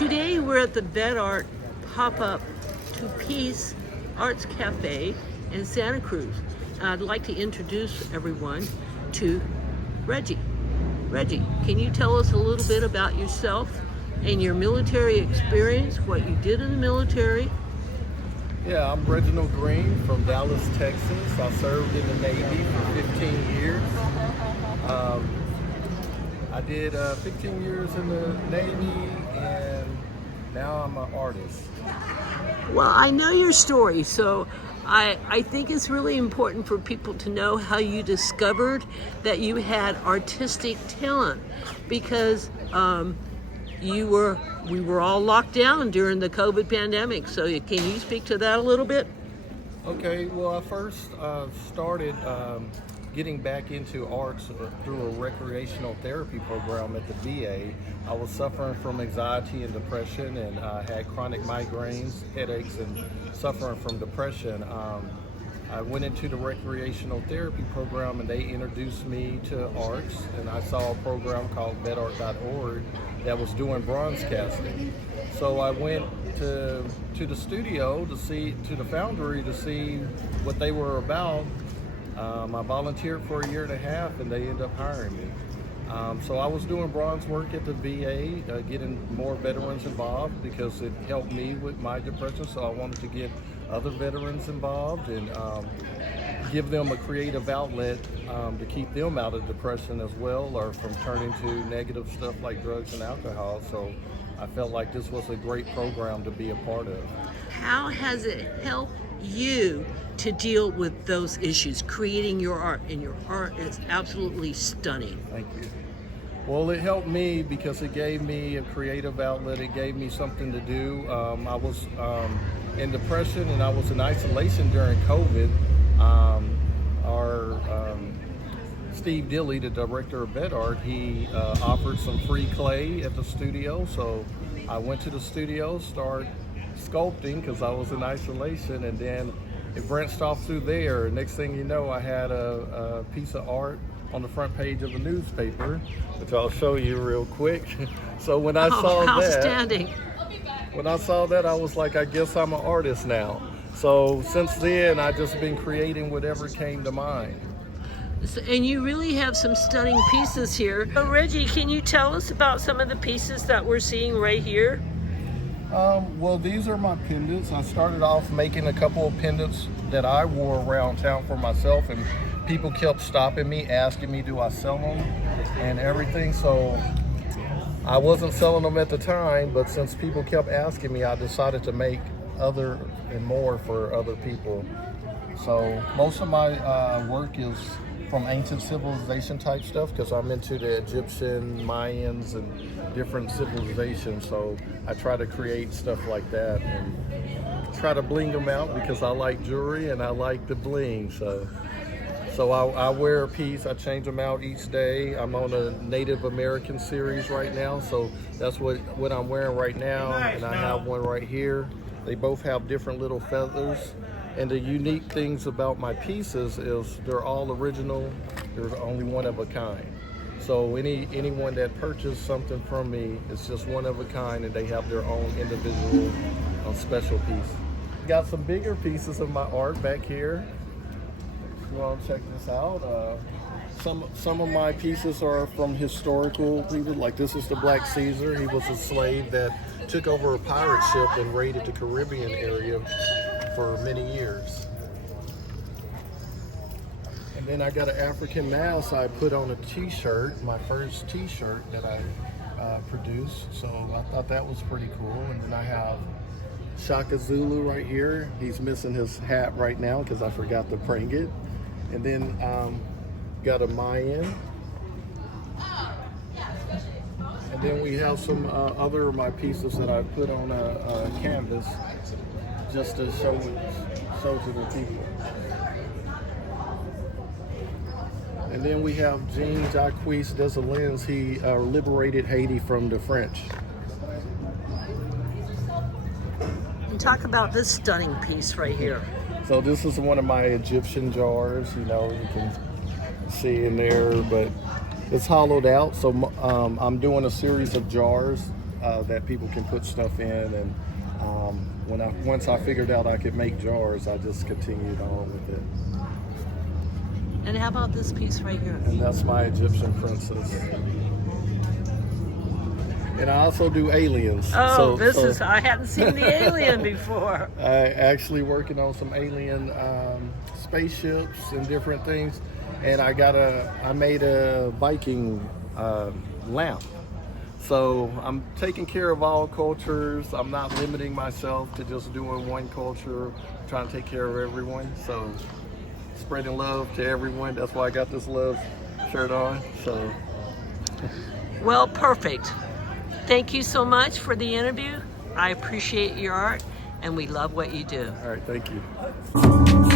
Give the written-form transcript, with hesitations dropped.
Today we're at the VetArt Pop-Up Two-Piece Arts Cafe in Santa Cruz. I'd like to introduce everyone to Reggie. Reggie, can you tell us a little bit about yourself and your military experience, what you did in the military? Yeah, I'm Reginald Green from Dallas, Texas. I served in the Navy for 15 years. I did 15 years in the Navy, and now I'm an artist. Well, I know your story, so I think it's really important for people to know how you discovered that you had artistic talent, because we were all locked down during the COVID pandemic. So can you speak to that a little bit? Okay, well, I first started getting back into arts through a recreational therapy program at the VA. I was suffering from anxiety and depression, and I had chronic migraines, headaches, and suffering from depression. I went into the recreational therapy program, and they introduced me to arts, and I saw a program called VetArt.org that was doing bronze casting. So I went to the studio to the foundry to see what they were about. I volunteered for a year and a half, and they ended up hiring me. So I was doing bronze work at the VA, getting more veterans involved because it helped me with my depression. So I wanted to get other veterans involved and give them a creative outlet to keep them out of depression as well, or from turning to negative stuff like drugs and alcohol. So I felt like this was a great program to be a part of. How has it helped you to deal with those issues, creating your art? And your art is absolutely stunning. Thank you. Well, it helped me because it gave me a creative outlet. It gave me something to do. I was in depression, and I was in isolation during COVID. Steve Dilly, the director of VetArt, he offered some free clay at the studio. So I went to the studio, started sculpting because I was in isolation, and then it branched off through there. Next thing you know, I had a piece of art on the front page of a newspaper, which I'll show you real quick. So when I saw that, I was like, I guess I'm an artist now. So since then, I've just been creating whatever came to mind. And you really have some stunning pieces here. Reggie, can you tell us about some of the pieces that we're seeing right here? Well, these are my pendants. I started off making a couple of pendants that I wore around town for myself, and people kept stopping me, asking me, do I sell them and everything. So I wasn't selling them at the time, but since people kept asking me, I decided to make other and more for other people. So most of my work is from ancient civilization type stuff, because I'm into the Egyptian, Mayans, and different civilizations. So I try to create stuff like that and try to bling them out because I like jewelry and I like the bling. So I wear a piece, I change them out each day. I'm on a Native American series right now, so that's what I'm wearing right now, and I have one right here. They both have different little feathers. And the unique things about my pieces is they're all original. There's only one of a kind. So anyone that purchased something from me, it's just one of a kind, and they have their own individual special piece. Got some bigger pieces of my art back here. If you want to check this out. Some of my pieces are from historical people. Like this is the Black Caesar. He was a slave that took over a pirate ship and raided the Caribbean area for many years. And then I got an African mouse I put on a t-shirt, my first t-shirt that I produced. So I thought that was pretty cool. And then I have Shaka Zulu right here. He's missing his hat right now because I forgot to bring it. And then got a Mayan. And then we have some other of my pieces that I put on a canvas just to show to the people. And then we have Jean-Jacques Dessalines. He liberated Haiti from the French. And talk about this stunning piece right here. So this is one of my Egyptian jars, you can see in there, but it's hollowed out. So I'm doing a series of jars that people can put stuff in. And once I figured out I could make jars, I just continued on with it. And how about this piece right here? And that's my Egyptian princess. And I also do aliens. Oh, I hadn't seen the alien before. I actually working on some alien spaceships and different things. And I made a Viking lamp. So I'm taking care of all cultures. I'm not limiting myself to just doing one culture, trying to take care of everyone. So spreading love to everyone. That's why I got this love shirt on. So. Well, perfect. Thank you so much for the interview. I appreciate your art and we love what you do. All right, thank you.